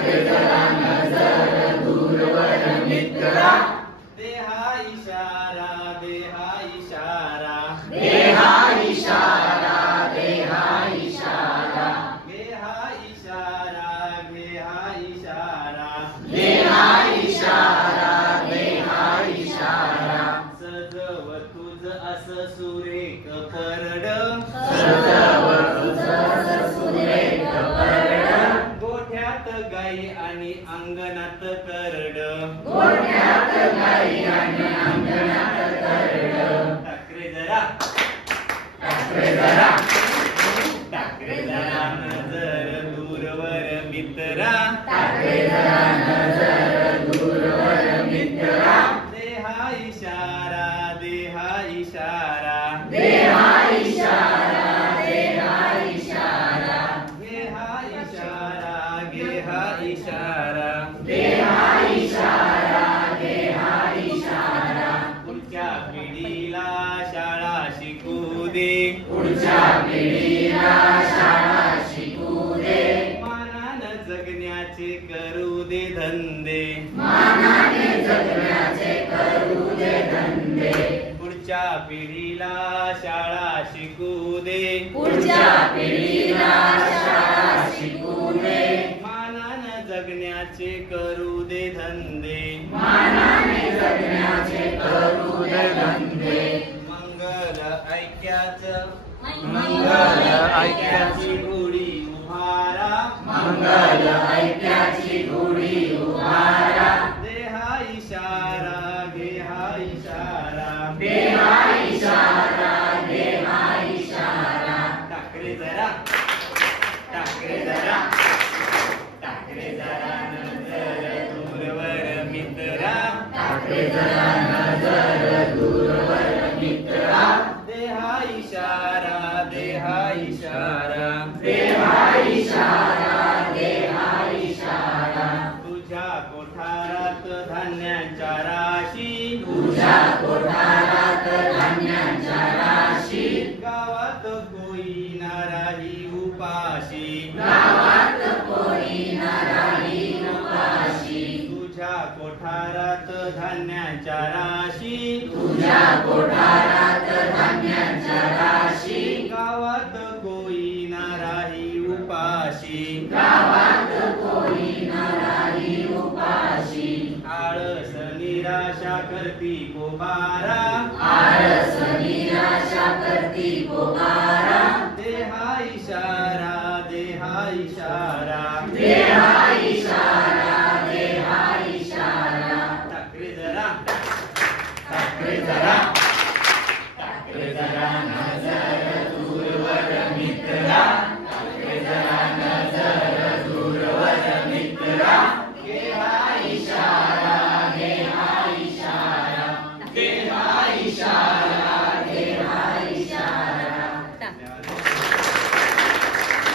टाकले जरा नजर दूरवर मित्रा. देहा इशारा देहा इशारा देहा इशारा देहा इशारा गेहा इशारा गेहा इशारा देहा इशारा देहा इशारा. सजव तुझ असं सुरेख परड सजव तुझं सुरेख परड. गोठ्यात गाई आणि अंगणात करड गोठ्यात गाई आणि अंगणात करड. टाकरे जरा टाकले जरा टाकरे जरा नजर दूरवर मित्रा. टाकले जरा नजर दूरवर मित्रा. देहा इशारा देहा इशारा देहा इशारा देहा इशारा गेहा इशारा गेहा इशारा देहा इशारा देहा इशारा. पुढच्या पिढीला शाळा शिकू दे पुढच्या पिढीला शाळा शिकू दे. मानानं जगण्याचे करू दे धंदे मानाने जगण्याचे करू दे धंदे. पुढच्या पिढीला शाळा शिकू दे पुढच्या पिढीला शाळा शिकू दे. मानानं जगण्याचे करू दे धंदे मानाने जगण्याचे करू दे धंदे. मंगल ऐक्याचं मंगल ऐक्याची घोडी उभारा मंगल ऐक्याची घोडी उभारा. देहा इशारा गेहा इशारा देहा इशारा देहा इशारा. टाकले जरा टाकले जरा टाकले जरा नजर दूरवर मित्रा. टाकले जरा नजर दूरवर मित्रा. देहा इशारा देहा इशारा देहा इशारा देहा इशारा. तुझ्या कोठारात धान्याच्या राशी तुझ्या कोठारात धान्याच्या राशी. गावात कोई नाराही उपाशी गावात कोणी न राही उपाशी. तुझ्या कोठारात धान्याच्या राशी तुझ्या कोठारात धान्याच्या राशी. गावात कोई नाराही उपाशी गावात कोणी न राही उपाशी. आळस निराशा करती पोबारा आळस निराशा करती पोकारा. देहा इशारा देहा इशारा देहा इशारा देहा इशारा. टाकले जरा टाकले जरा